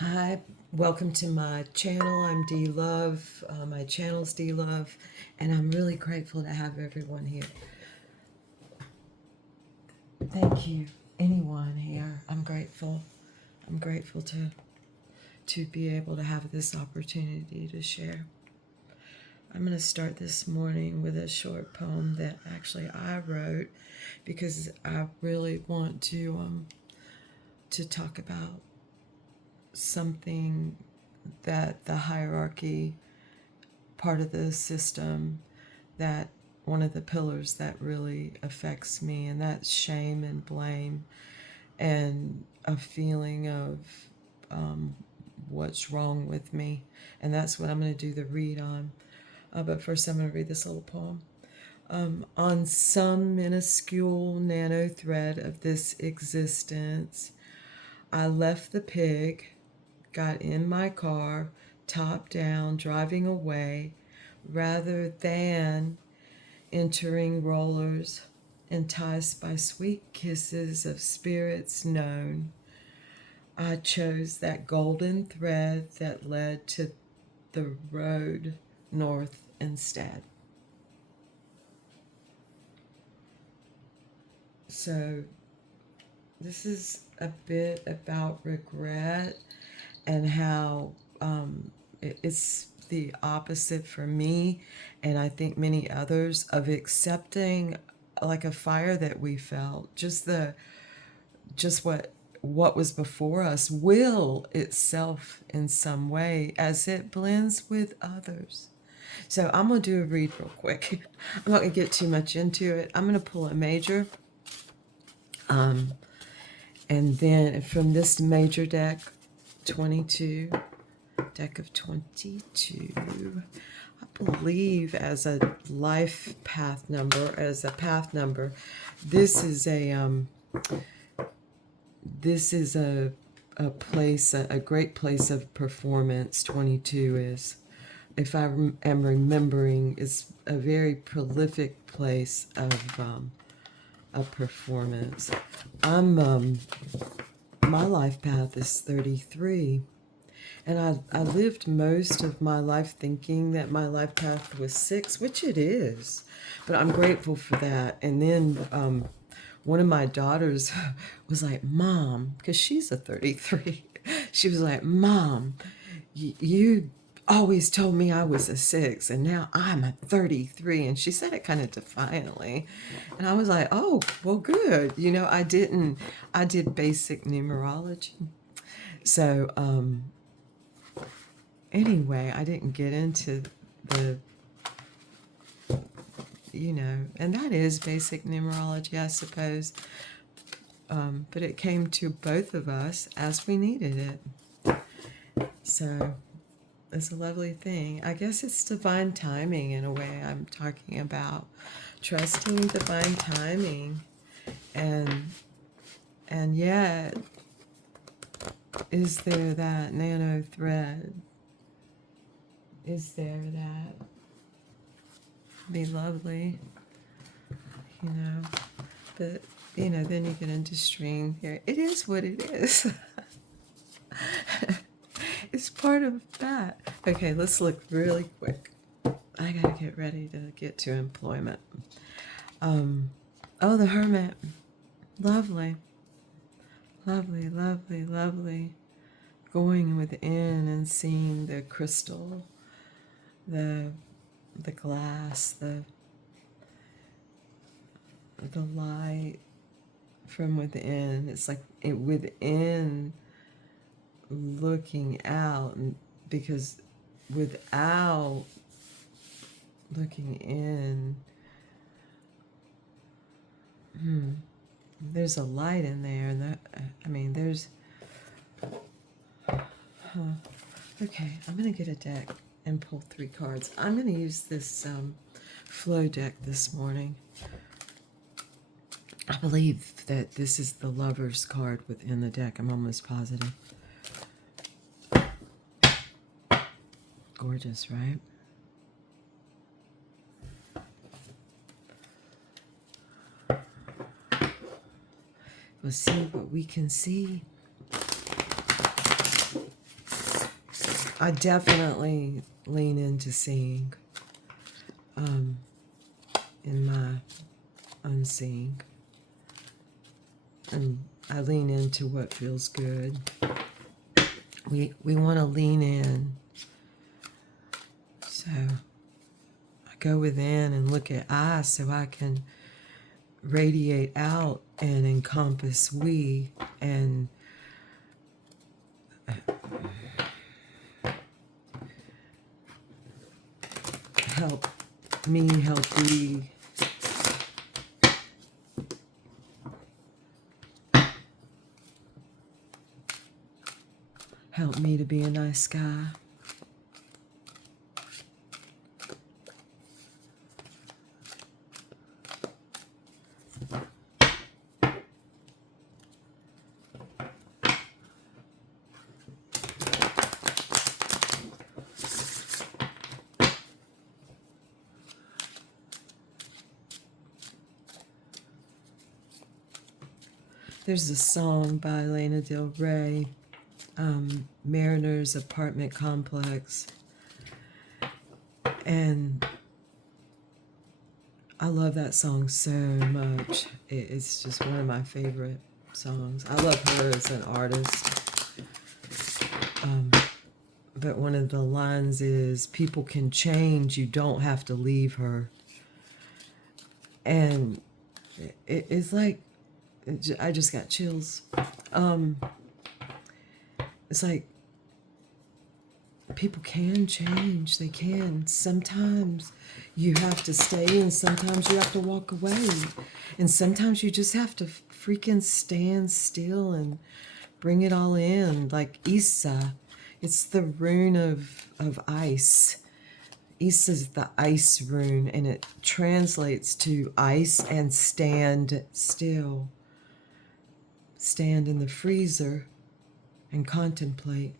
Hi, welcome to my channel. I'm D Love. My channel's D Love, and I'm really grateful to have everyone here. Thank you, anyone here. I'm grateful. I'm grateful to be able to have this opportunity to share. I'm going to start this morning with a short poem that actually I wrote because I really want to talk about something that the hierarchy part of the system, that one of the pillars that really affects me, and that's shame and blame and a feeling of what's wrong with me. And that's what I'm going to do the read on. But first, I'm going to read this little poem. On some minuscule nano thread of this existence, I left the pig, got in my car, top down, driving away, rather than entering rollers, enticed by sweet kisses of spirits known. I chose that golden thread that led to the road north instead. So this is a bit about regret and how it's the opposite for me, and I think many others, of accepting like a fire that we felt, just what was before us will itself in some way as it blends with others. So I'm going to do a read real quick. I'm not going to get too much into it. I'm going to pull a major. And then from this major deck, 22, deck of 22, I believe as a life path number, this is a place, a great place of performance. 22 is, if I am remembering, is a very prolific place of performance. My life path is 33. And I lived most of my life thinking that my life path was 6, which it is. But I'm grateful for that. And then one of my daughters was like, Mom, because she's a 33. She was like, Mom, you always told me I was a 6, and now I'm a 33. And she said it kind of defiantly. And I was like, oh, well, good. I did basic numerology. So, anyway, I didn't get into the, and that is basic numerology, I suppose. But it came to both of us as we needed it. So it's a lovely thing. I guess it's divine timing in a way I'm talking about. Trusting divine timing. And yet, is there that nano thread? Is there that? Be lovely, but then you get into string here. It is what it is. It's part of that. Okay, let's look really quick. I gotta get ready to get to employment. Oh, the Hermit. Lovely, lovely, lovely, lovely. Going within and seeing the crystal, the glass, the light from within. It's like within looking out, because without looking in, there's a light in there, and there's okay, I'm gonna get a deck and pull 3 cards. I'm going to use this flow deck this morning. I believe that this is the Lover's card within the deck. I'm almost positive. Gorgeous, right? We'll see what we can see. I definitely lean into seeing in my unseeing. And I lean into what feels good. We want to lean in. So I go within and look at I so I can radiate out and encompass we and help me help we. Help me to be a nice guy. There's a song by Lana Del Rey, Mariner's Apartment Complex. And I love that song so much. It's just one of my favorite songs. I love her as an artist. But one of the lines is, people can change, you don't have to leave her. And it's like, I just got chills. It's like, people can change. They can. Sometimes you have to stay and sometimes you have to walk away. And sometimes you just have to freaking stand still and bring it all in. Like Issa, it's the rune of ice. Issa is the ice rune and it translates to ice and stand still. Stand in the freezer and contemplate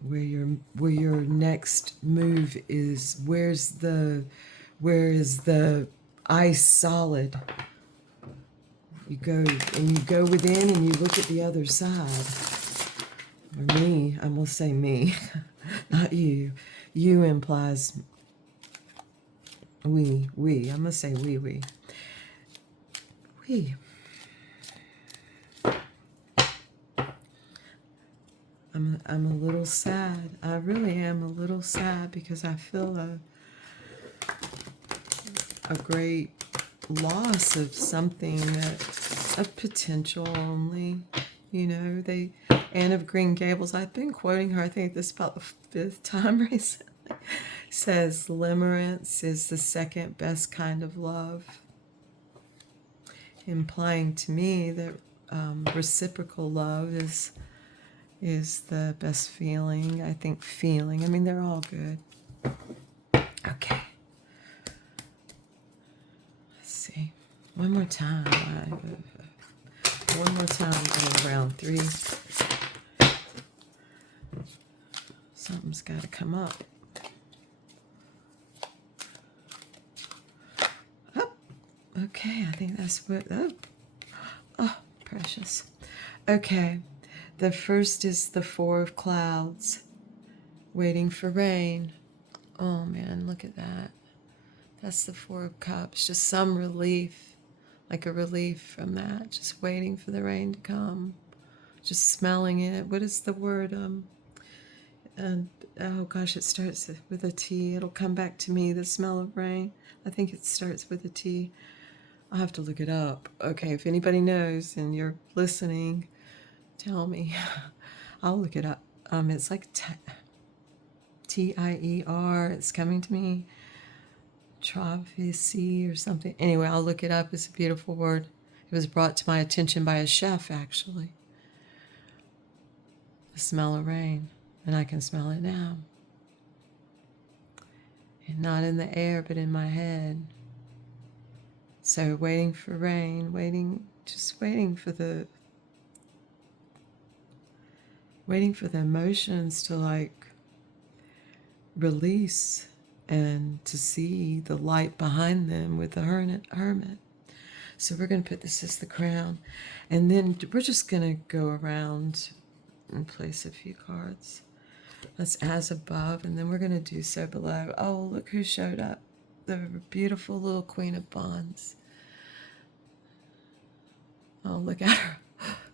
where your next move is. Where is the ice solid? You go within and you look at the other side. Or me, I'm gonna say me, not you. You implies we. I'm gonna say we. We. I'm a little sad. I really am a little sad because I feel a great loss of something of potential only. You know, Anne of Green Gables, I've been quoting her, I think this is about the 5th time recently, says limerence is the second best kind of love, implying to me that reciprocal love is the best feeling. I think feeling. I mean, they're all good. Okay. Let's see. One more time. One more time. Going round 3. Something's got to come up. Oh, okay. I think that's what. Oh, precious. Okay. The first is the 4 of clouds, waiting for rain. Oh man, look at that. That's the 4 of cups. Just some relief, like a relief from that. Just waiting for the rain to come. Just smelling it. What is the word? And oh gosh, it starts with a T. It'll come back to me, the smell of rain. I think it starts with a T. I'll have to look it up. Okay, if anybody knows and you're listening, tell me. I'll look it up. It's like T-I-E-R. It's coming to me. Travesy or something. Anyway, I'll look it up. It's a beautiful word. It was brought to my attention by a chef, actually. The smell of rain. And I can smell it now. And not in the air, but in my head. So waiting for rain, just waiting for the emotions to like release and to see the light behind them with the hermit. So we're going to put this as the crown. And then we're just going to go around and place a few cards. That's as above, and then we're going to do so below. Oh, look who showed up. The beautiful little Queen of Wands. Oh, look at her.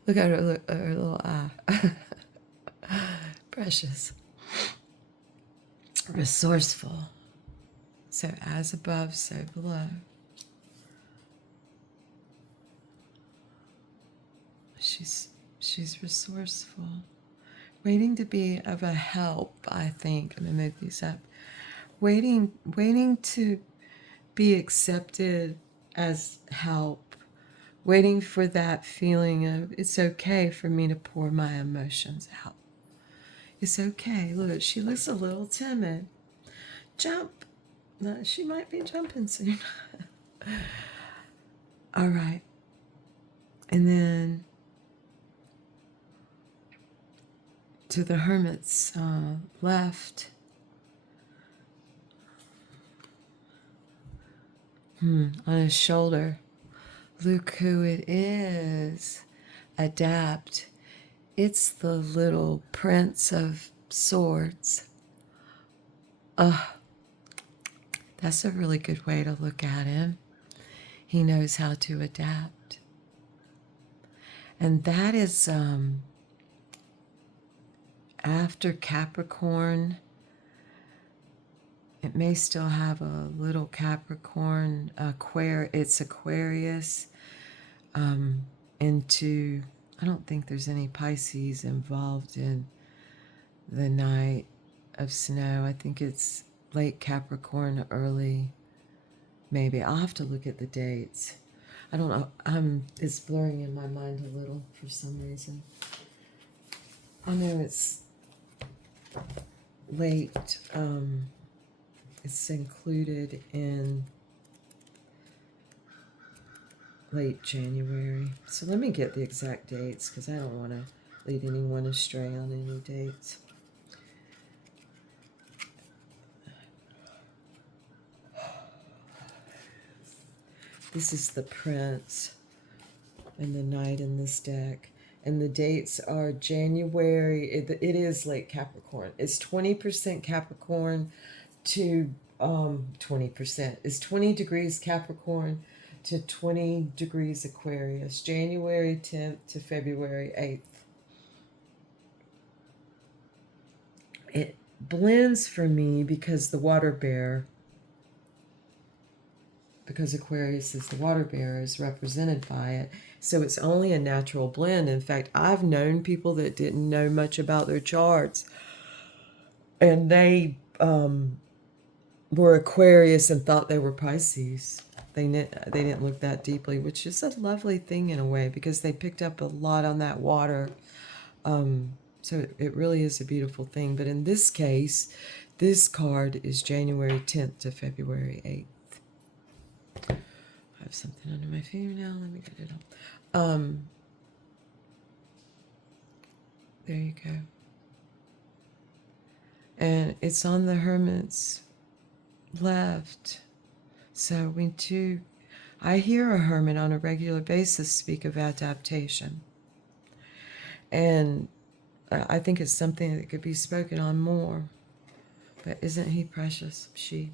Look at her little eye. Precious. Resourceful. So as above, so below. She's resourceful. Waiting to be of a help, I think. I'm going to move these up. Waiting to be accepted as help. Waiting for that feeling of it's okay for me to pour my emotions out. It's okay. Look, she looks a little timid. Jump. No, she might be jumping soon. All right. And then to the Hermit's left. On his shoulder. Look who it is. Adapt. It's the little Prince of Swords. That's a really good way to look at him. He knows how to adapt. And that is after Capricorn. It may still have a little Capricorn, it's Aquarius, into, I don't think there's any Pisces involved in the night of snow. I think it's late Capricorn, early, maybe. I'll have to look at the dates. I don't know. It's blurring in my mind a little for some reason. I know it's late. It's included in late January. So let me get the exact dates because I don't want to lead anyone astray on any dates. This is the Prince and the Knight in this deck. And the dates are January. It is late Capricorn. It's 20% Capricorn to 20%. It's 20 degrees Capricorn to 20 degrees Aquarius. January 10th to February 8th. It blends for me because the water bear, because Aquarius is the water bear, is represented by it. So it's only a natural blend. In fact, I've known people that didn't know much about their charts, and they were Aquarius and thought they were Pisces. They didn't look that deeply, which is a lovely thing in a way because they picked up a lot on that water. So it really is a beautiful thing. But in this case, this card is January 10th to February 8th. I have something under my finger now. Let me get it up. There you go. And it's on the Hermit's left. So I hear a hermit on a regular basis speak of adaptation. And I think it's something that could be spoken on more. But isn't he precious? She.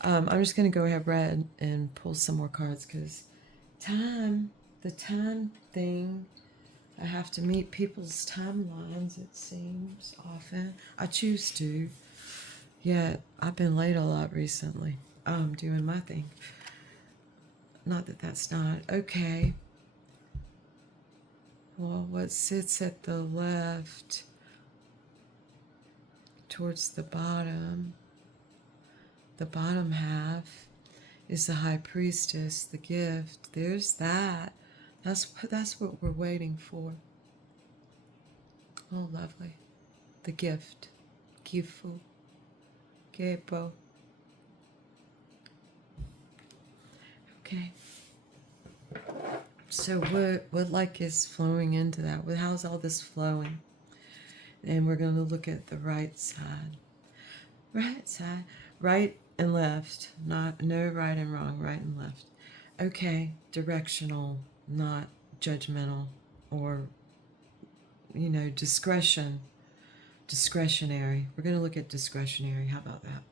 I'm just going to go ahead and pull some more cards because the time thing, I have to meet people's timelines, it seems, often. I choose to. Yet, I've been late a lot recently, doing my thing. Not that that's not. Okay. Well, what sits at the left towards the bottom half is the High Priestess, the gift. There's that. That's what we're waiting for. Oh, lovely. The gift. Gifu. Gepo. Okay. So what like is flowing into that? How's all this flowing? And we're going to look at the right side. Right side. Right and left. No right and wrong. Right and left. Okay. Directional, not judgmental or, discretion discretionary. We're going to look at discretionary. How about that?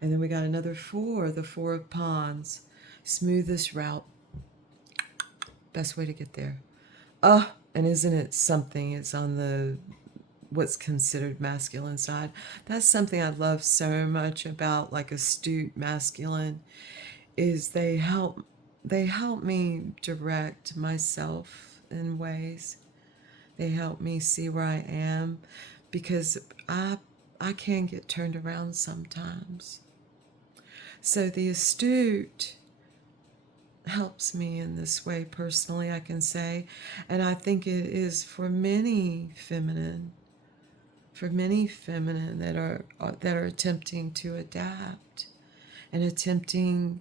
And then we got another 4, the 4 of Wands. Smoothest route. Best way to get there. And isn't it something? It's on the what's considered masculine side. That's something I love so much about like astute masculine is they help me direct myself in ways. They help me see where I am because I can get turned around sometimes. So the astute helps me in this way personally, I can say. And I think it is for many feminine that are attempting to adapt and attempting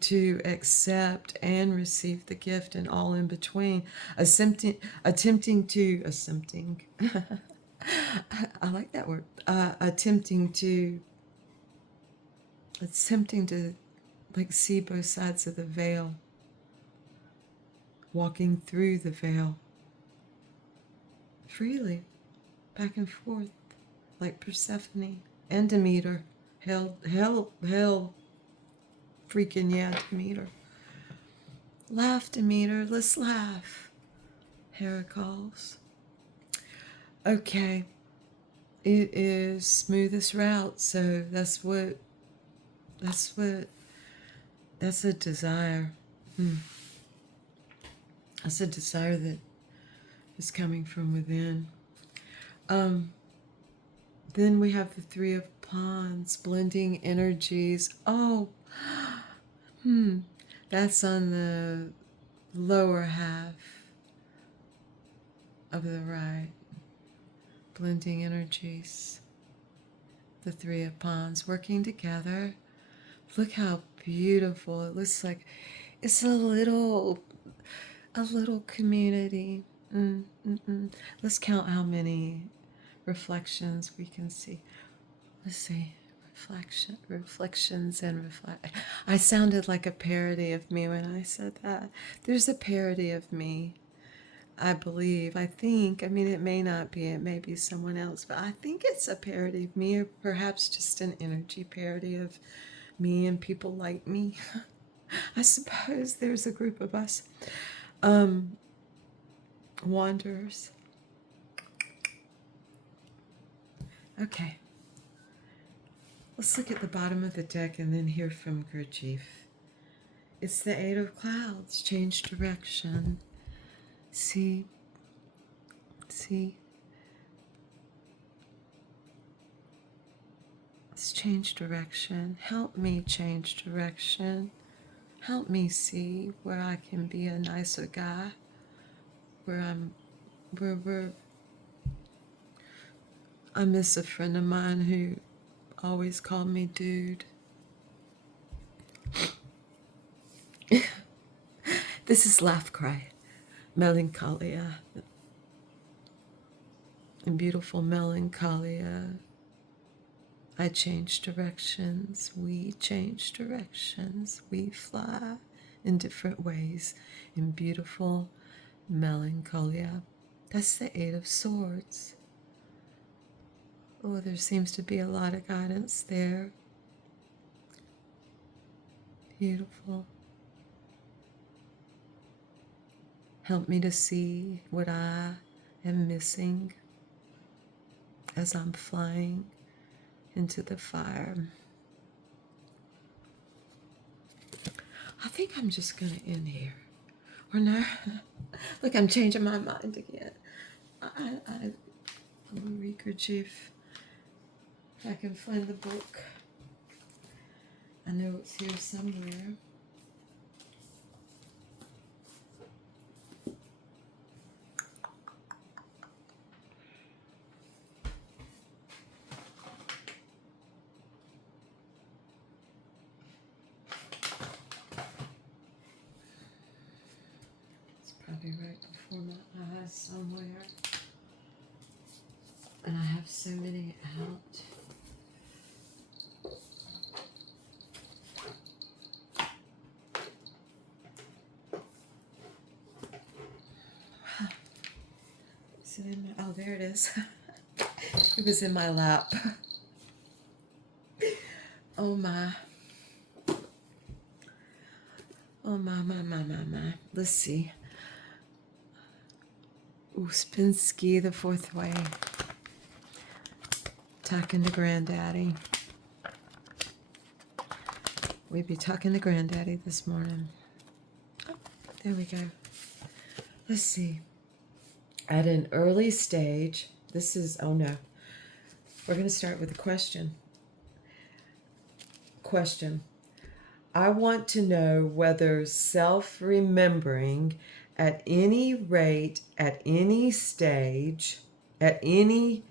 to accept and receive the gift and all in between, attempting I like that word, attempting to like see both sides of the veil, walking through the veil freely, back and forth, like Persephone and Demeter. Hell, freaking yeah, Demeter. Laugh, Demeter, let's laugh. Hera calls. Okay, it is smoothest route, so that's a desire. That's a desire that is coming from within. Then we have the 3 of Wands, blending energies. That's on the lower half of the right. Blending energies. The 3 of Wands working together. Look how beautiful it looks like. It's a little community. Let's count how many reflections we can see. Let's see. Reflections and reflect. I sounded like a parody of me when I said that. There's a parody of me, I believe. I mean, it may not be, it may be someone else, but I think it's a parody of me, or perhaps just an energy parody of me and people like me. I suppose there's a group of us. Wanderers. Okay. Let's look at the bottom of the deck and then hear from Gurdjieff. It's the 8 of Clouds. Change direction. See? Let's change direction. Help me change direction. Help me see where I can be a nicer guy. I miss a friend of mine who always called me dude. This is Laugh Cry, Melancholia. In beautiful melancholia, I change directions, we change directions, we fly in different ways in beautiful melancholia. That's the 8 of Swords. Oh, there seems to be a lot of guidance there. Beautiful. Help me to see what I am missing as I'm flying into the fire. I think I'm just going to end here. Or no. Look, I'm changing my mind again. I'm going to read Gurdjieff. If I can find the book. I know it's here somewhere. It's probably right before my eyes somewhere. And I have so many out. Is it in my, oh, there it is. It was in my lap. Oh my. Oh my. Let's see. Uspensky, the fourth way. Talking to Granddaddy. We'd be talking to Granddaddy this morning. Oh, there we go. Let's see. At an early stage, this is, oh no. We're going to start with a question. Question. I want to know whether self-remembering at any rate, at any stage, let me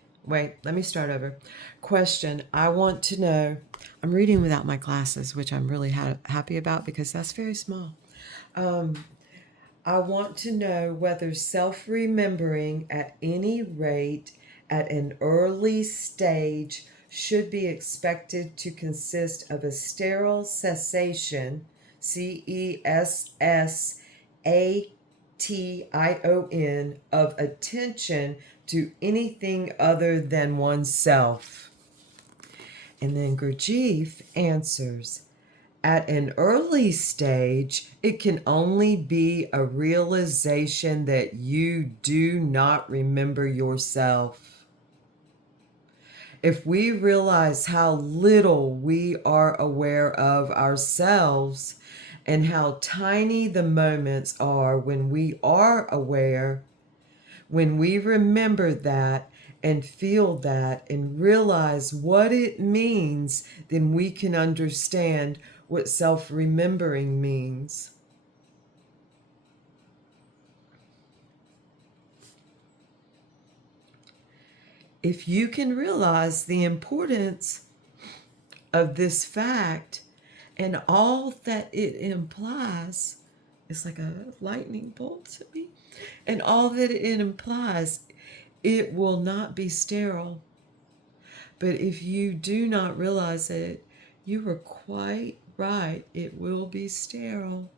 start over. Question. I want to know, I'm reading without my glasses, which I'm really happy about because that's very small. I want to know whether self-remembering at any rate, at an early stage, should be expected to consist of a sterile cessation, cessation, of attention to anything other than oneself. And then Gurdjieff answers, at an early stage, it can only be a realization that you do not remember yourself. If we realize how little we are aware of ourselves and how tiny the moments are when we are aware, when we remember that and feel that and realize what it means, then we can understand what self-remembering means. If you can realize the importance of this fact and all that it implies, it's like a lightning bolt to me, and all that it implies, it will not be sterile. But if you do not realize it, you are quite right, it will be sterile.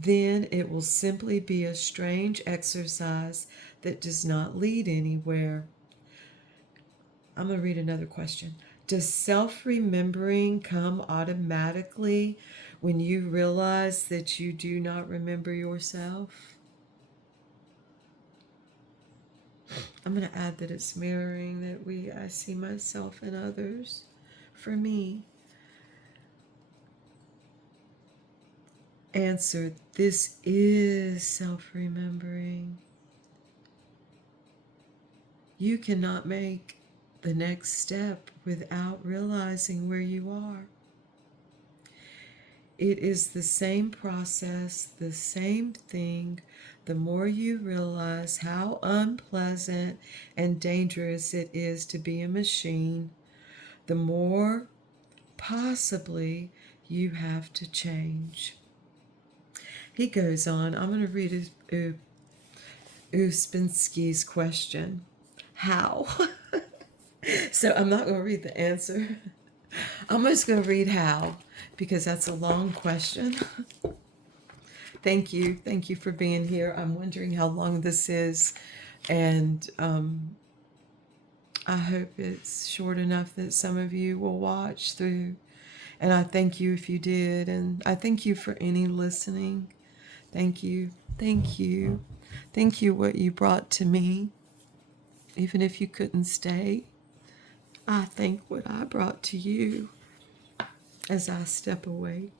Then it will simply be a strange exercise that does not lead anywhere. I'm going to read another question. Does self-remembering come automatically when you realize that you do not remember yourself? I'm going to add that it's mirroring, that I see myself and others. For me, answer, this is self-remembering. You cannot make the next step without realizing where you are. It is the same process, the same thing. The more you realize how unpleasant and dangerous it is to be a machine, the more possibly you have to change. He goes on. I'm going to read Uspensky's question. How? So I'm not going to read the answer. I'm just going to read how, because that's a long question. Thank you. Thank you for being here. I'm wondering how long this is, and I hope it's short enough that some of you will watch through. And I thank you if you did, and I thank you for any listening. Thank you. Thank you. Thank you what you brought to me, even if you couldn't stay. I thank what I brought to you as I step away.